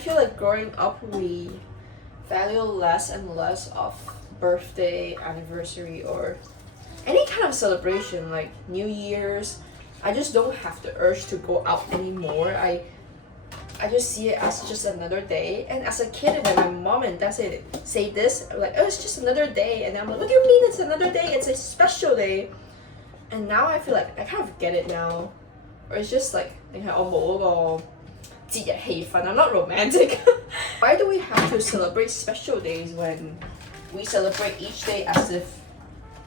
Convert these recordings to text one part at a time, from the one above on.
feel like growing up we value less and less of birthday, anniversary, or any kind of celebration like New Year's. I just don't have the urge to go out anymore. I just see it as just another day. And as a kid, when my mom and dad say this, I'm like, oh, it's just another day. And I'm like, what do you mean it's another day? It's a special day. And now I feel like I kind of get it now. Or it's just like, 定係我冇嗰個節日氣氛. I'm not romantic. Why do we have to celebrate special days when we celebrate each day as if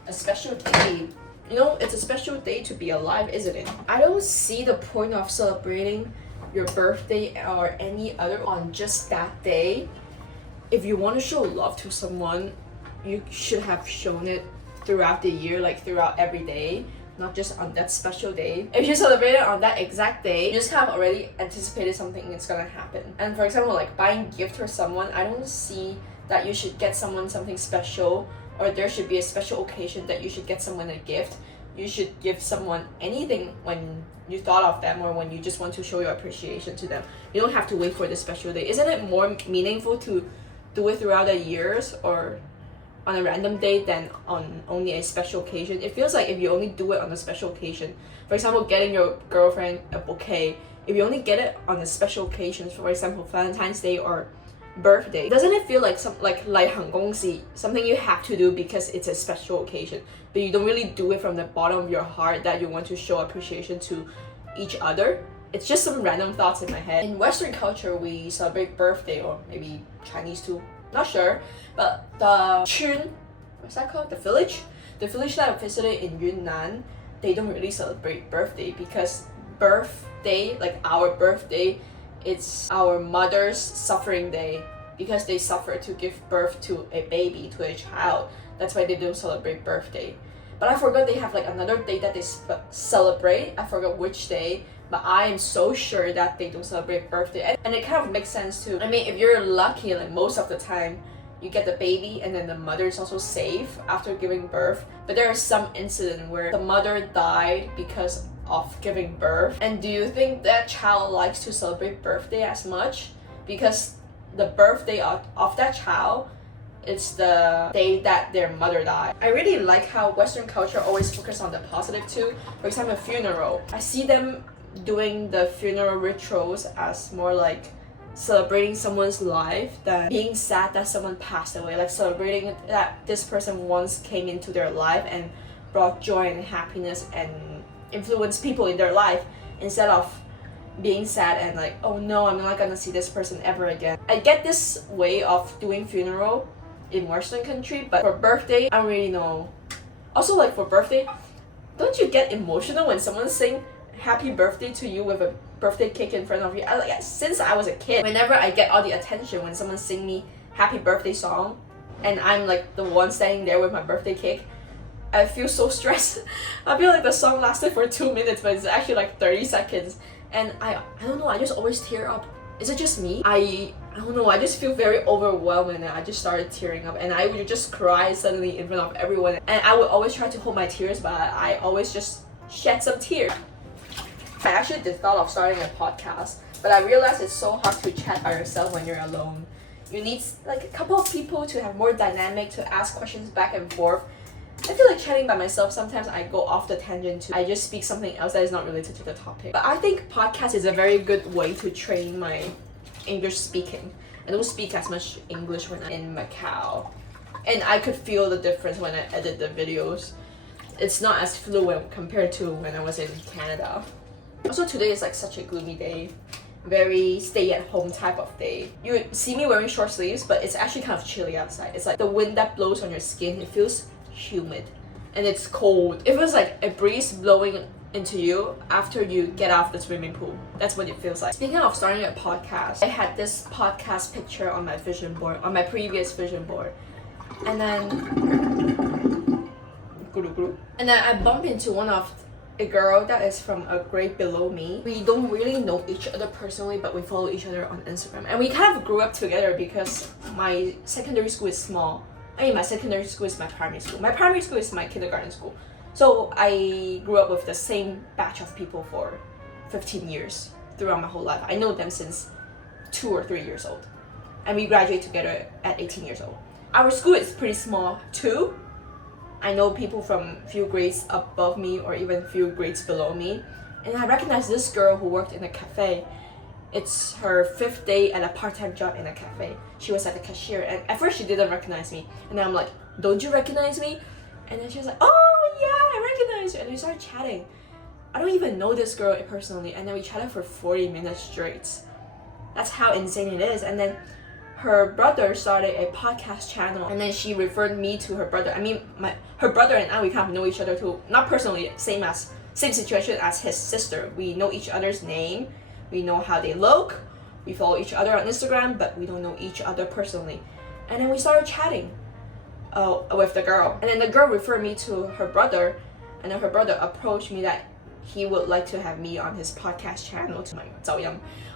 a special day? You know, it's a special day to be alive, isn't it? I don't see the point of celebrating your birthday or any other on just that day. If you want to show love to someone, you should have shown it throughout the year, like throughout every day, not just on that special day. If you celebrate it on that exact day, you just kind of already anticipated something is gonna happen. And for example, like buying gift for someone, I don't see that you should get someone something special, or there should be a special occasion that you should get someone a gift. You should give someone anything when you thought of them or when you just want to show your appreciation to them. You don't have to wait for the special day. Isn't it more meaningful to do it throughout the years or on a random day than on only a special occasion? It feels like if you only do it on a special occasion, for example, getting your girlfriend a bouquet, if you only get it on a special occasion, for example, Valentine's Day or birthday, doesn't it feel like something you have to do because it's a special occasion, but you don't really do it from the bottom of your heart that you want to show appreciation to each other? It's just some random thoughts in my head. In Western culture, we celebrate birthday, or maybe Chinese too, not sure, but the chun, what's that called? The village that I visited in Yunnan, they don't really celebrate birthday because birthday, like our birthday, it's our mother's suffering day because they suffer to give birth to a baby, to a child. That's why they don't celebrate birthday. But I forgot they have like another day that they celebrate. I forgot which day, but I am so sure that they don't celebrate birthday. And it kind of makes sense too. I mean, if you're lucky, like most of the time, you get the baby and then the mother is also safe after giving birth. But there is some incident where the mother died because of giving birth. And do you think that child likes to celebrate birthday as much? Because the birthday of that child, it's the day that their mother died. I really like how Western culture always focus on the positive too. For example, funeral. I see them doing the funeral rituals as more like celebrating someone's life than being sad that someone passed away. Like celebrating that this person once came into their life and brought joy and happiness and influence people in their life, instead of being sad and like, oh no, I'm not gonna see this person ever again. I get this way of doing funeral in Western country, but for birthday, I don't really know. Also, like for birthday, don't you get emotional when someone sing happy birthday to you with a birthday cake in front of you? Since I was a kid, whenever I get all the attention when someone sing me happy birthday song and I'm like the one standing there with my birthday cake, I feel so stressed. I feel like the song lasted for 2 minutes, but it's actually like 30 seconds. And I don't know, I just always tear up. Is it just me? I don't know, I just feel very overwhelmed and I just started tearing up and I would just cry suddenly in front of everyone. And I would always try to hold my tears, but I always just shed some tears. I actually did thought of starting a podcast, but I realized it's so hard to chat by yourself when you're alone. You need like a couple of people to have more dynamic, to ask questions back and forth. I feel like chatting by myself, sometimes I go off the tangent too. I just speak something else that is not related to the topic. But I think podcast is a very good way to train my English speaking. I don't speak as much English when I'm in Macau. And I could feel the difference when I edit the videos. It's not as fluent compared to when I was in Canada. Also, today is like such a gloomy day. Very stay-at-home type of day. You would see me wearing short sleeves, but it's actually kind of chilly outside. It's like the wind that blows on your skin. It feels humid and it's cold. It feels like a breeze blowing into you after you get out of the swimming pool. That's what it feels like. Speaking of starting a podcast, I had this podcast picture on my vision board, on my previous vision board, and then I bumped into a girl that is from a grade below me. We don't really know each other personally, but we follow each other on Instagram, and we kind of grew up together because my secondary school is small. I mean, my secondary school is my primary school. My primary school is my kindergarten school. So I grew up with the same batch of people for 15 years throughout my whole life. I know them since 2 or 3 years old. And we graduate together at 18 years old. Our school is pretty small too. I know people from few grades above me or even few grades below me. And I recognize this girl who worked in a cafe. It's her 5th day at a part-time job in a cafe. She was at the cashier, and at first she didn't recognize me. And then I'm like, don't you recognize me? And then she was like, oh yeah, I recognize you. And we started chatting. I don't even know this girl personally, and then we chatted for 40 minutes straight. That's how insane it is. And then her brother started a podcast channel, and then she referred me to her brother. I mean, her brother and I, we kind of know each other too. Not personally, same situation as his sister. We know each other's name. We know how they look. We follow each other on Instagram, but we don't know each other personally. And then we started chatting with the girl. And then the girl referred me to her brother, and then her brother approached me that he would like to have me on his podcast channel too.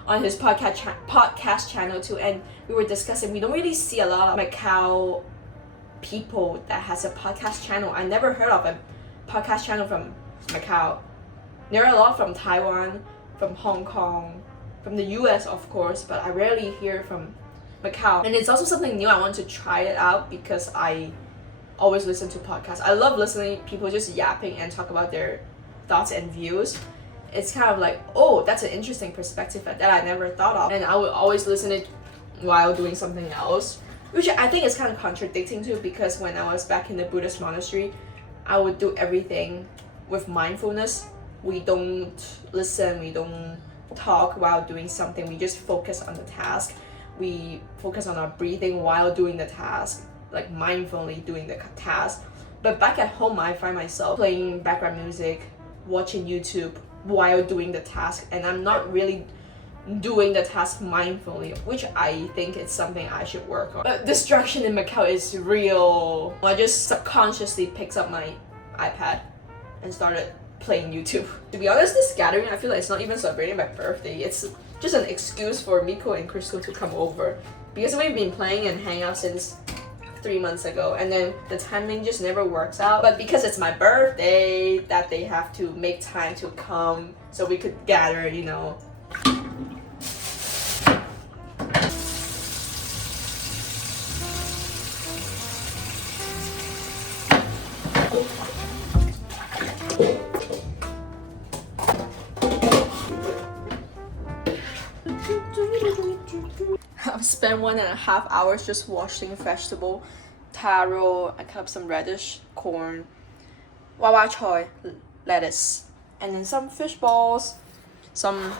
On his podcast channel too. And we were discussing, we don't really see a lot of Macau people that has a podcast channel. I never heard of a podcast channel from Macau. There are a lot from Taiwan, from Hong Kong, from the US of course, but I rarely hear from Macau. And it's also something new. I want to try it out because I always listen to podcasts. I love listening to people just yapping and talk about their thoughts and views. It's kind of like, oh, that's an interesting perspective that I never thought of. And I would always listen to it while doing something else, which I think is kind of contradicting too, because when I was back in the Buddhist monastery, I would do everything with mindfulness. We don't listen, we don't talk while doing something. We just focus on the task. We focus on our breathing while doing the task, like mindfully doing the task. But back at home, I find myself playing background music, watching YouTube while doing the task, and I'm not really doing the task mindfully, which I think is something I should work on. But distraction in Macau is real. I just subconsciously picked up my iPad and started playing YouTube. To be honest, this gathering, I feel like it's not even celebrating my birthday. It's just an excuse for Miko and Crystal to come over, because we've been playing and hang out since 3 months ago, and then the timing just never works out. But because it's my birthday, that they have to make time to come so we could gather, you know. I've spent 1.5 hours just washing vegetable, taro, I cut up some radish, corn, wawa choy, lettuce, and then some fish balls, some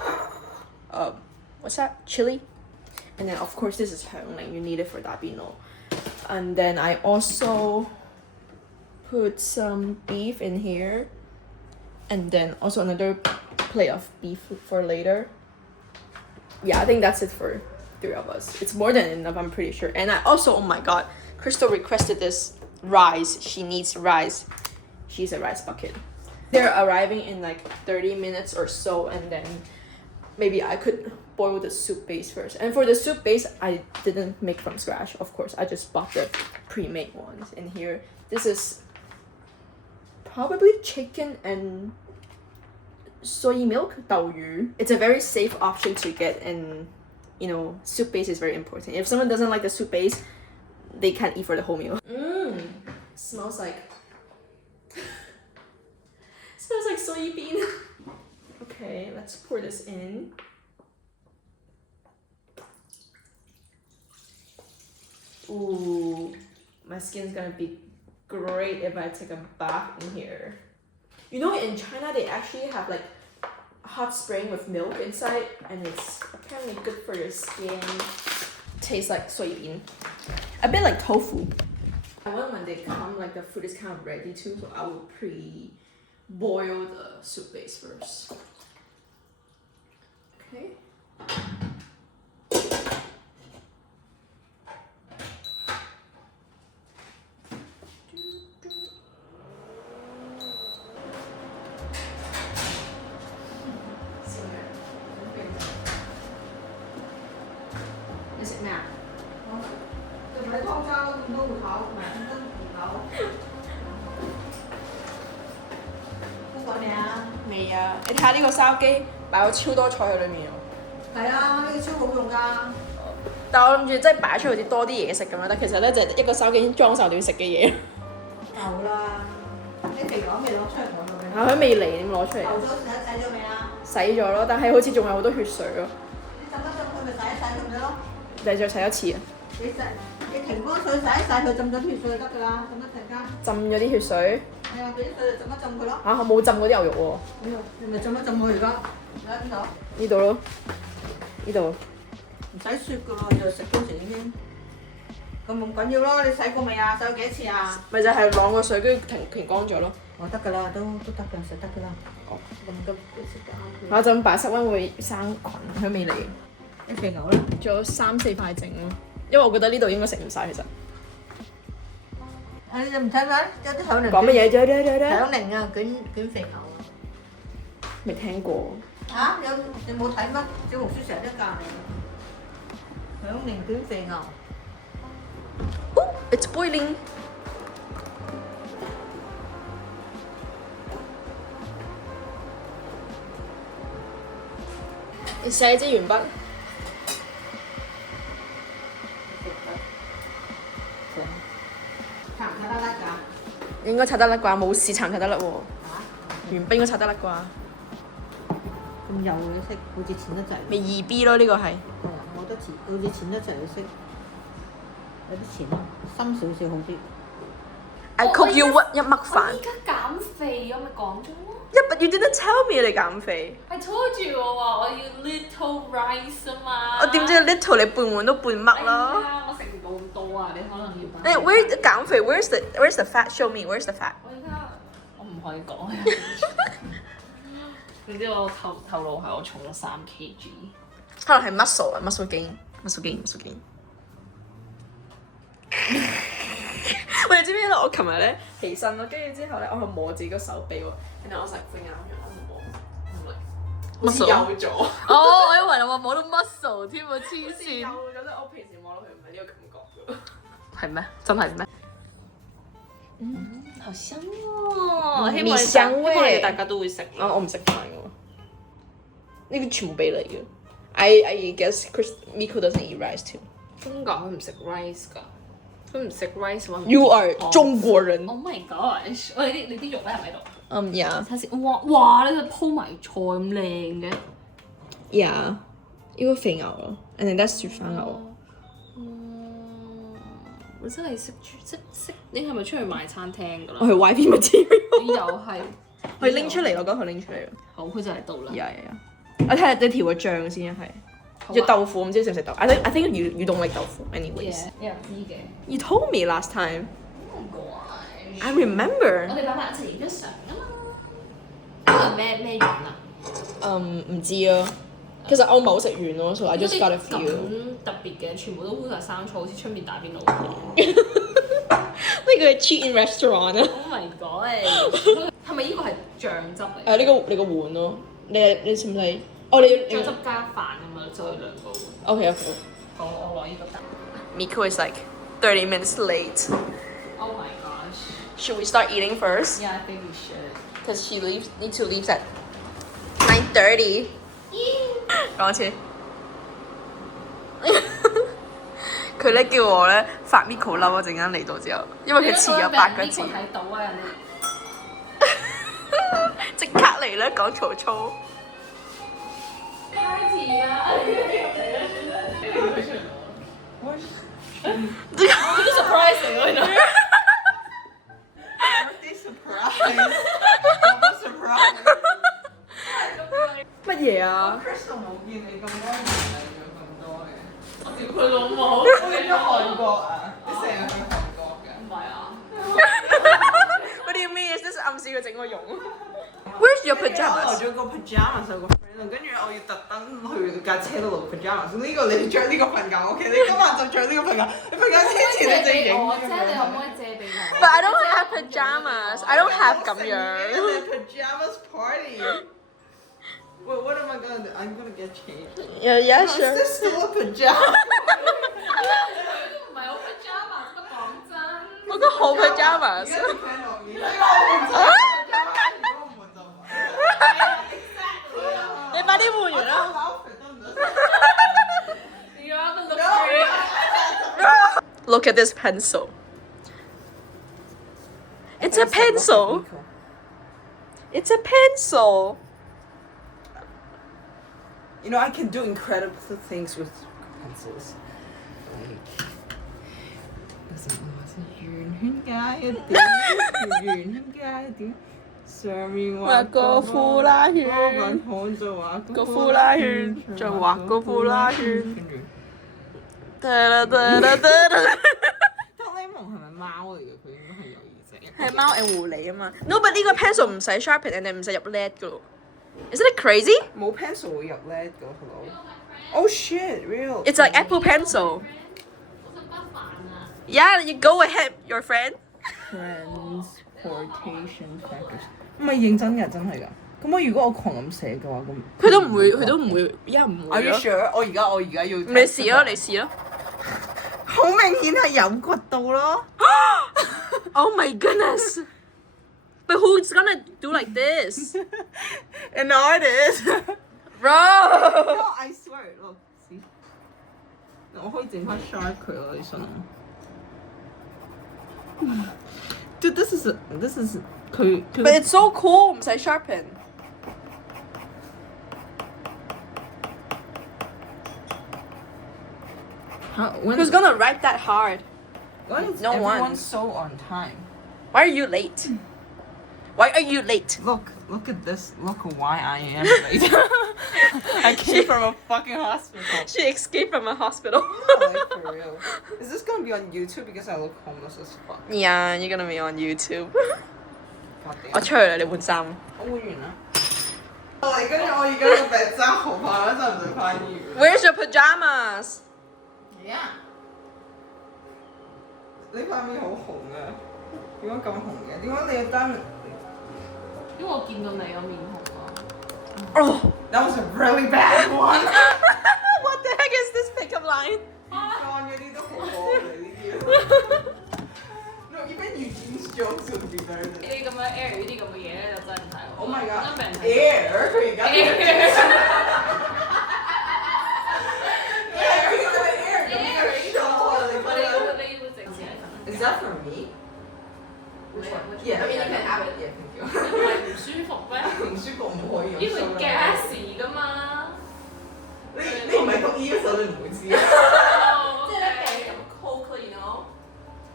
what's that, chili, and then of course this is like you need it for dabino. And then I also put some beef in here, and then also another plate of beef for later. Yeah, I think that's it for 3 of us. It's more than enough, I'm pretty sure. And I also, oh my god, Crystal requested this rice. She needs rice. She's a rice bucket. They're arriving in like 30 minutes or so, and then maybe I could boil the soup base first. And for the soup base, I didn't make from scratch, of course. I just bought the pre-made ones in here. This is probably chicken and soy milk, 豆乳. It's a very safe option to get, and you know, soup base is very important. If someone doesn't like the soup base, they can't eat for the whole meal. Smells like smells like soybean. Okay, let's pour this in. Ooh, my skin's gonna be great if I take a bath in here. You know, in China they actually have like hot spring with milk inside, and it's apparently good for your skin. Tastes like soybean, a bit like tofu. I want when they come, like the food is kind of ready too, so I will pre-boil the soup base first. Okay. Is it now? It 你睇呢個筲箕擺咗超多菜喺裏面喎，係啊，呢個超好用㗎。但我諗住即係擺出好似多啲嘢食咁樣，但其實咧就係一個手機已經裝晒你要食嘅嘢。夠啦！你肥牛未攞出嚟講到未？佢未嚟點攞出嚟？牛咗洗咗未啊？洗咗咯，但係好似仲有好多血水咯。你浸一浸佢咪洗一洗佢咪得咯？你再洗一次啊？你停乾水洗一洗佢，浸咗啲血水就得㗎啦，浸一陣間。浸咗啲血水。係啊，俾啲水就浸一浸佢咯。嚇！我冇浸過啲牛肉喎。你咪浸一浸佢而家。你喺邊度？呢度咯，呢度。唔使雪㗎咯，就食嗰時已經。咁唔緊要咯，你洗過未啊？洗咗幾多次啊？咪就係晾個水，跟住停乾咗咯。我得㗎啦，都得㗎，食得㗎啦。哦，咁食得啱。我就擺室溫會生菌，佢未嚟。一肥牛啦，仲有3、4塊整咯，因為我覺得呢度應該食唔晒其實。你哋唔睇咩？有啲響鈴。講乜嘢啫？響鈴啊，捲肥牛。未聽過。嚇？你冇睇咩？小紅書成日都教你。響鈴捲肥牛。Oh, it's boiling. 你寫支鉛筆。擦唔擦得甩㗎？應該擦得甩啩，冇事擦唔擦得甩喎。鉛筆應該擦得甩啩。咁幼嘅色，好似淺得滯。咪2B 咯，呢個係。係啊，我覺得好似淺得滯嘅色，有啲淺咯，深少少好啲。I cook you what 一麥飯。我依家減肥，我咪講咗咯。Yeah, but you didn't tell me 你減肥。I told you 我話我要 little rice 啊嘛。我點知 little 你半碗都半麥咯。我食唔到咁多啊，你可能要。誒 ，where 減肥 where's the fat? Show me where's the fat? 我唔可以講。你知我透露係我重咗3 kg。可能係 muscle 啊 muscle gain。喂，你知唔知咧？我琴日咧起身咯，跟住之後咧，我去摸自己個手臂喎，然後我成副眼咗，我摸，好似幼咗。哦，我以為你話摸到 muscle 添喎，黐線。幼咗咧，我平時摸落去唔係呢個感覺㗎。係咩？真係咩？好香喎！米香味，大家都會食。我唔食飯㗎喎，呢個全部俾你嘅。I guess Miko doesn't eat rice too。真㗎，佢唔食 rice 㗎。佢唔食 rice 喎。You are 中國人。 Oh my gosh！喂，你啲肉咧係咪喺度yeah。睇先，哇！你鋪埋菜咁靚嘅。Yeah，呢個肥牛咯 ，and then that's 雪花牛。我真係識，你係咪出去買餐廳㗎啦？我係 YB material。你又係。佢拎出嚟，我覺得佢拎出嚟咯。好，佢就嚟到啦。呀！我睇下你調個醬先係。要豆腐，唔知食唔食豆腐 I think you don't like 豆腐 anyways。Yeah，知嘅。You told me last time。Oh I remember。我哋擺埋一齊影張相啊嘛。呢個咩丸啊？唔知啊。其實我冇食完咯，所以 I just got a few。咁特別嘅，全部都好晒生菜，好似出面打邊爐咁。呢個係 cheat in restaurant 啊。Oh my god！係咪呢個係醬汁嚟？呢個你個碗咯，你使唔使？哦，你醬汁加飯咁樣，就係2個。Okay。好，我攞呢個得。Miko is like 30 minutes late. Oh my gosh. Should we start eating first? Yeah, I think we should. Because she needs to leave at 9:30. 講一次。佢咧叫我咧發 Miko 嬲啊！陣間嚟到之後，因為佢遲咗8個字。睇到啊！人哋即刻嚟啦，講曹操。太遲啦！好 surprising 喎，原來。乜嘢啊 Crystal 冇見你咁多年嚟咗咁多嘅。我屌佢老母！我去咗韓國啊！你成日去韓國㗎？唔係啊。What do you mean? Is this 暗示佢整個容 ？Where's your 我 pajamas? 攞咗個 pajamas 有個 friend 度，跟住我要特登去架車度攞 pajamas。呢個你着呢個瞓覺 ，OK？你今晚就着呢個瞓覺。你瞓覺之前你就影我啫，你可唔可以借俾我 But I don't have pajamas. I don't have 咁樣。pajamas party. Wait, what am I gonna do? I'm gonna get changed. Yeah, Is sure. this still a pajama? 唔係好 pajamas，不過講真。我覺得好 pajamas。而家你聽落面，呢個我換咗 pajamas，如果唔換就唔係。你快啲換完啦。outfit 得唔得？ Look at this pencil. It's a pencil. It's a pencil. You know, I can do incredible things with pencils. Sorry， 畫個呼啦圈，個呼啦圈，再畫個呼啦圈。哆啦哆啦哆啦。哆啦 A 夢係咪貓嚟嘅？佢應該係有耳仔。係貓 and 狐狸啊嘛。No， but 呢個 pencil 唔使 sharpen and 唔使入 lead 噶咯。Isn't it crazy？ 冇 pencil 會入 lead 噶 ，hello。Oh shit, real. It's like Apple pencil. Yeah, you go ahead, your friend. Transportation factors. 唔係認真嘅，真係㗎。咁如果我狂咁寫嘅話，咁佢都唔會，而家唔會。Are you sure？我而家要。你試咯，你試咯。好明顯係有掘到咯。Oh my goodness! But who's gonna do like this? An artist. Bro! No, I swear. Look, see. 我可以整翻 sharp 佢咯，你信我？Dude, this is佢。But it's so cool, 唔使 sharpen. Who's gonna write that hard? Why is No everyone one. so on time? Why are you late? Why are you late? Look at this. Look why I am late. I came from a fucking hospital. She escaped from a hospital. Like for real. Is this gonna be on YouTube because I look homeless as fuck? Yeah, you're gonna be on YouTube. God damn. 我出去啦，你換衫。我換完啦。跟住我而家個病真係好怕啦，真係唔使翻醫院。Where's your pajamas? Yeah. 你塊面好紅啊！點解咁紅嘅？點解你要單？因為我見到你有面紅啊。Oh. That was a really bad one. What the heck is this pickup line? 講嗰啲都好好嚟呢啲。No, even Eugene's jokes would be better than. 呢啲咁樣 air 呢啲咁嘅嘢咧就真係唔睇喎。 Oh my god. 真俾人睇。Air 佢而家。Is that for me? Which one? Yeah, I mean you can have it. Yeah, thank you. 唔係唔舒服咩？唔舒服唔可以用。呢個 gas 㗎嘛。你唔係讀醫嘅時候你唔會知啊。即係咧病人 cold, you know?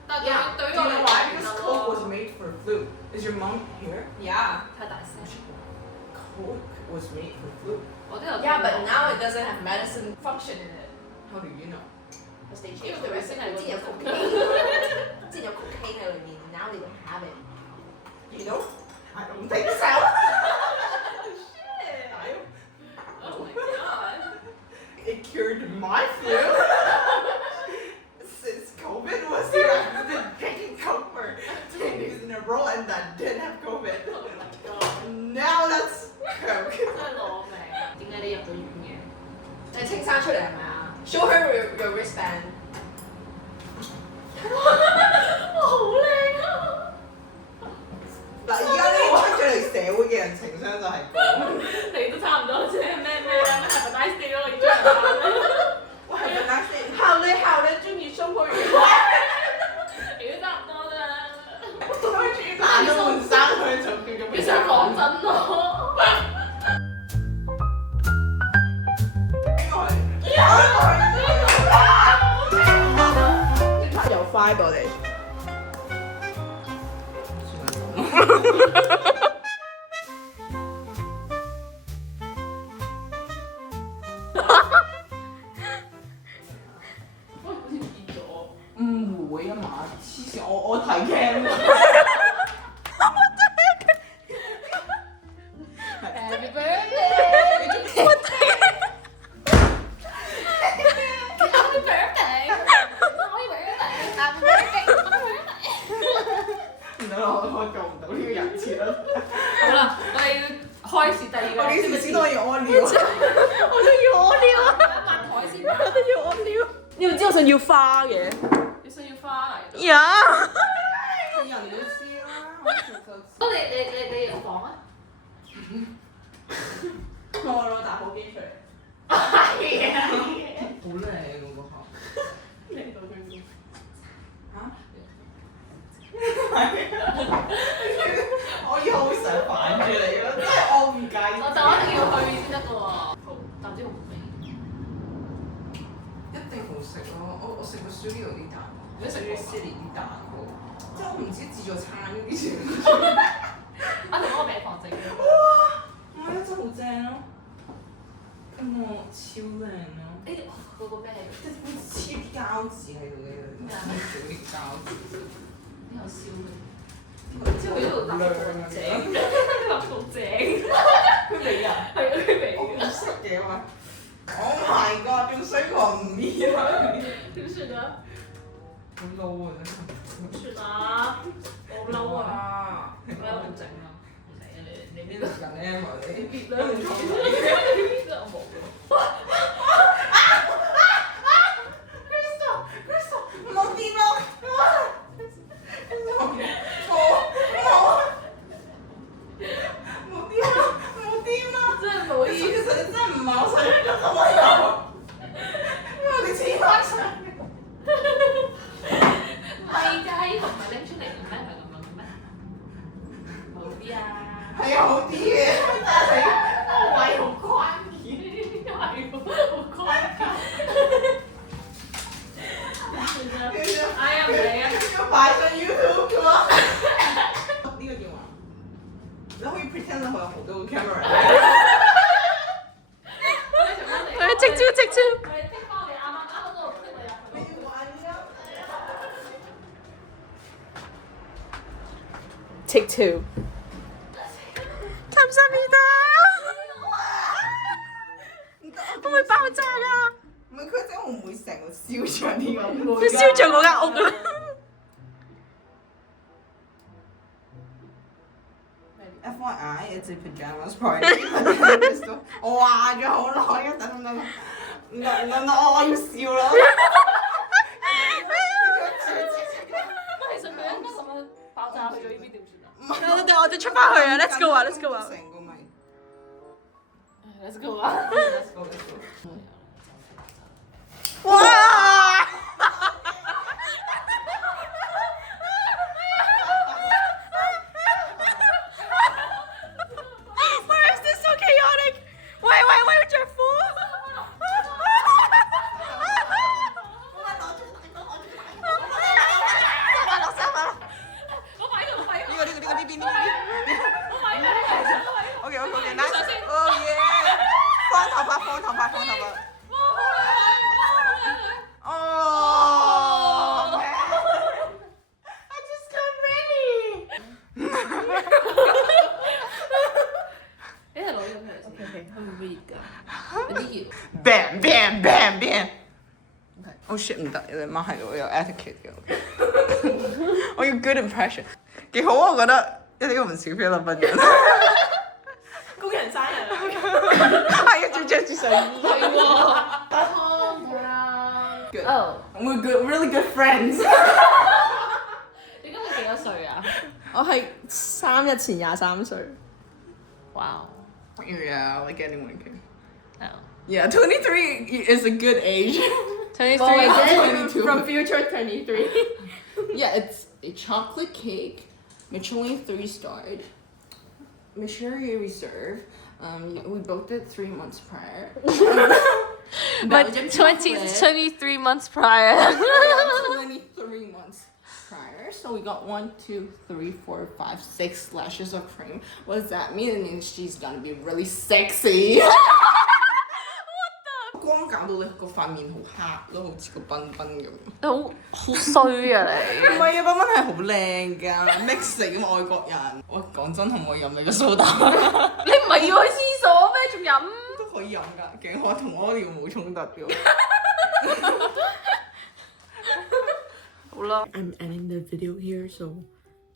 但係對於 Do 我 you 嚟 know 講 why? Because Coke was made for flu. Is your mom here? Yeah. 太大聲。Coke was made for flu. 我都有。Yeah, but now it doesn't have medicine function in it. How do you know? Because they changed the recipe. 之前有 cocaine. 之前有 cocaine 喺裏面 now they don't have it. You know? I don't think so. Oh my god. It cured my flu. Since COVID was here, I've been drinking Coke for 10 days in a row and that didn't have COVID. Oh my god. Now that's Coke. 真係攞命啊！點解你入咗院嘅？你清生出嚟係咪啊 ？Show her your wristband. 好靚啊！嗱，而家呢啲出咗嚟社會嘅人情商就係高。你都差唔多啫，咩啦，Have a nice day咯，要出嚟玩啦。我係咪 nice day？校你中意 show 佢你都差唔多啫。懶到換衫佢就叫做。你想講真咯？又快過嚟。喂，好似唔見咗。唔會啊嘛，黐線！我睇 cam。Happy birthday！ What the heck? Happy birthday！Happy birthday！Happy birthday！唔得啦，我做唔到呢個人設啦。好啦，我哋要開始第二個。我幾時先可以屙尿？我都要屙尿啊！抹台先。我都要屙尿。你要知我想要花嘅。你想要花嚟？呀！人都知啦。咁你入房啊？我攞打火機出嚟。係啊！好靚喎個校。嚟到佢我食過 studio 啲蛋糕，你食過 city 啲蛋糕，即係我唔知自助餐嗰啲算。我同嗰個餅房整嘅。哇！唔係啊，真係好正咯！咁我超靚咯！誒，嗰個咩喺度？即係好似黐啲膠紙喺度嘅，黐啲膠紙。邊有燒嘅？之後佢喺度搭個井，搭個井。佢嚟啊！係啊，佢嚟我唔㗎。識嘅喂。Oh my god！仲衰過唔搣啦！點算啊？好嬲啊！真係。點算啊？我好嬲啊！我有冇整啊？唔使啊，你邊度？緊咧嘛你？你邊啦？你邊啦？我冇喎。冇掂咯！真係冇意思。其實你真係唔係我想象中咁溫柔，因為我哋黐翻上。唔係㗎，呢個唔係拎出嚟嘅咩？唔係咁樣嘅咩？好啲啊！係啊，好啲嘅，但係個位好關鍵，係好關鍵。哎呀，唔理啊！要擺上 YouTube 㗎嘛？呢個電話，你可以 pretend 你有好多個 camera。佢直招。我哋聽翻我哋啱啱嗰度聽到入去。你要玩㗎Take two。감사합니다。會唔會爆炸啊？唔係佢真係會唔會成個燒咗呢個？佢燒咗我間屋啦。FYI, it's a pajamas party. 我話咗好耐，等，我要笑啦。其實佢應該咁樣爆炸去咗呢邊點算啊我哋出翻去啊！Let's go 啊！Let's go 啊！成個咪。 ？Let's go 啊 Let's go. 哇！Why is this so chaotic？ 喂，着褲。OK， nice。Oh yeah！ 放頭髮。Oh man！ I just got ready。你係攞呢個嚟先。OK，係咪 read 㗎？有啲熱。Bam！ Oh shit 唔得，你媽係我有 etiquette 嘅。我要 good impression， 幾好啊！我覺得一啲都唔似菲律賓人。工人生日啊！係啊，仲着住上衣。係喎。Good. Oh， We're really good friends。你今年幾多歲啊？我係3日前23歲。哇！ Yeah, like anyone can. 係啊。Yeah, 23 is a good age. 23 from future 23。 Yeah, it's a chocolate cake, Michelin 3-starred, Michelin Reserve. We booked it 3 months prior. But 23 months prior. 23 months prior. So we got 1, 2, 3, 4, 5, 6 lashes of cream. What does that mean? It means she's gonna be really sexy. 光搞到你個塊面好黑咯，好似個彬彬咁。好衰啊你！唔係啊，彬彬係好靚㗎 ，mix 嚟嘅外國人。喂，講真，可唔可以飲你個蘇打？你唔係要去廁所咩？仲飲？都可以飲㗎，頸渴同屙尿冇衝突嘅。好啦。I'm ending the video here, so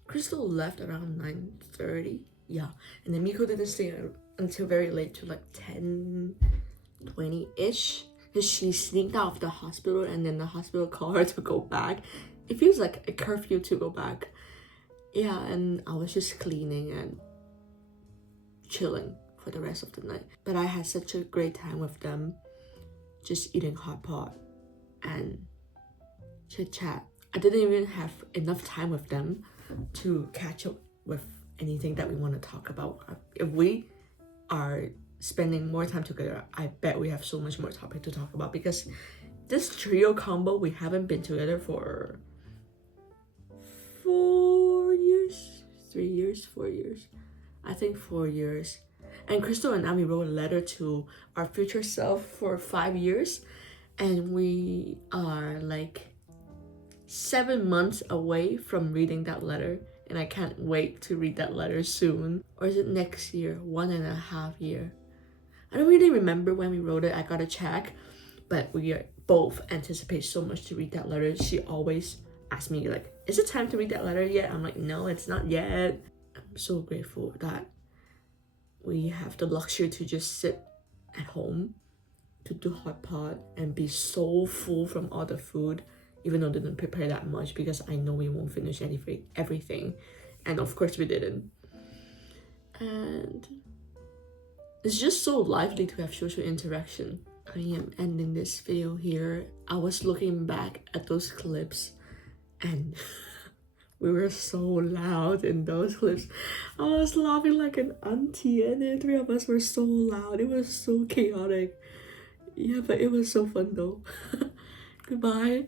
Crystal left around 9:30. Yeah, and then Miko didn't stay until very late to like 10:20-ish. Because she sneaked out of the hospital and then the hospital called her to go back. It feels like a curfew to go back. Yeah, and I was just cleaning and chilling for the rest of the night. But I had such a great time with them, just eating hot pot and chit chat. I didn't even have enough time with them to catch up with anything that we want to talk about. If we are spending more time together, I bet we have so much more topic to talk about because this trio combo, we haven't been together for 4 years, 3 years, 4 years. I think 4 years. And Crystal and I, we wrote a letter to our future self for 5 years. And we are like 7 months away from reading that letter. And I can't wait to read that letter soon. Or is it next year? 1.5 years. I don't really remember when we wrote it. I gotta check. But we are both anticipate so much to read that letter. She always asks me like, is it time to read that letter yet? I'm like, no, it's not yet. I'm so grateful that we have the luxury to just sit at home to do hot pot and be so full from all the food, even though they didn't prepare that much, because I know we won't finish everything. And of course we didn't. And it's just so lively to have social interaction. I am ending this video here. I was looking back at those clips and we were so loud in those clips. I was laughing like an auntie and the three of us were so loud. It was so chaotic. Yeah, but it was so fun though. Goodbye.